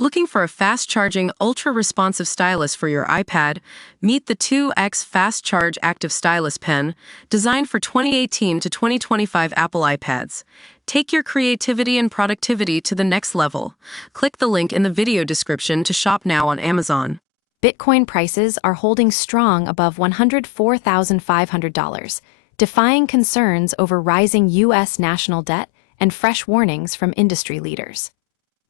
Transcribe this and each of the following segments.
Looking for a fast-charging, ultra-responsive stylus for your iPad? Meet the 2X Fast Charge Active Stylus Pen, designed for 2018 to 2025 Apple iPads. Take your creativity and productivity to the next level. Click the link in the video description to shop now on Amazon. Bitcoin prices are holding strong above $104,500, defying concerns over rising U.S. national debt and fresh warnings from industry leaders.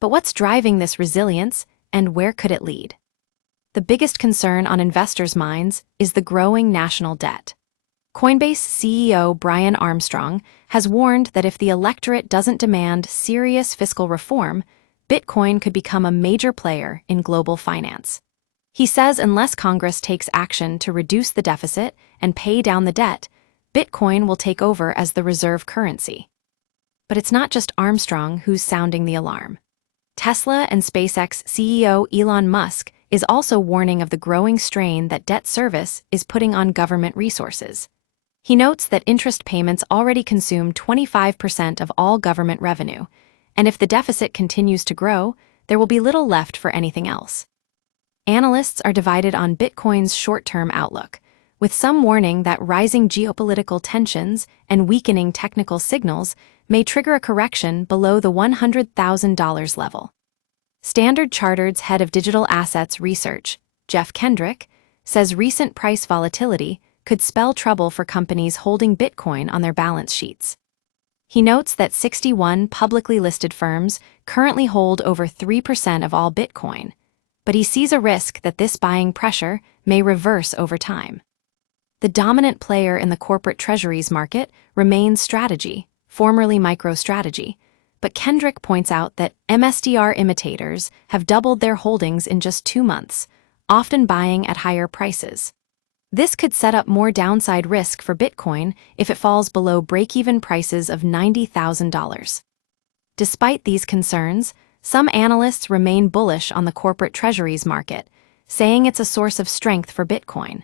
But what's driving this resilience, and where could it lead? The biggest concern on investors' minds is the growing national debt. Coinbase CEO Brian Armstrong has warned that if the electorate doesn't demand serious fiscal reform, Bitcoin could become a major player in global finance. He says unless Congress takes action to reduce the deficit and pay down the debt, Bitcoin will take over as the reserve currency. But it's not just Armstrong who's sounding the alarm. Tesla and SpaceX CEO Elon Musk is also warning of the growing strain that debt service is putting on government resources. He notes that interest payments already consume 25% of all government revenue, and if the deficit continues to grow, there will be little left for anything else. Analysts are divided on Bitcoin's short-term outlook, with some warning that rising geopolitical tensions and weakening technical signals may trigger a correction below the $100,000 level. Standard Chartered's head of digital assets research, Jeff Kendrick, says recent price volatility could spell trouble for companies holding Bitcoin on their balance sheets. He notes that 61 publicly listed firms currently hold over 3% of all Bitcoin, but he sees a risk that this buying pressure may reverse over time. The dominant player in the corporate treasuries market remains Strategy, formerly MicroStrategy, but Kendrick points out that MSTR imitators have doubled their holdings in just 2 months, often buying at higher prices. This could set up more downside risk for Bitcoin if it falls below break-even prices of $90,000. Despite these concerns, some analysts remain bullish on the corporate treasuries market, saying it's a source of strength for Bitcoin.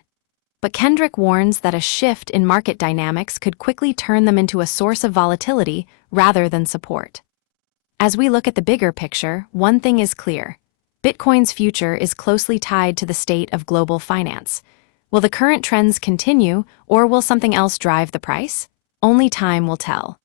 But Kendrick warns that a shift in market dynamics could quickly turn them into a source of volatility rather than support. As we look at the bigger picture, one thing is clear. Bitcoin's future is closely tied to the state of global finance. Will the current trends continue, or will something else drive the price? Only time will tell.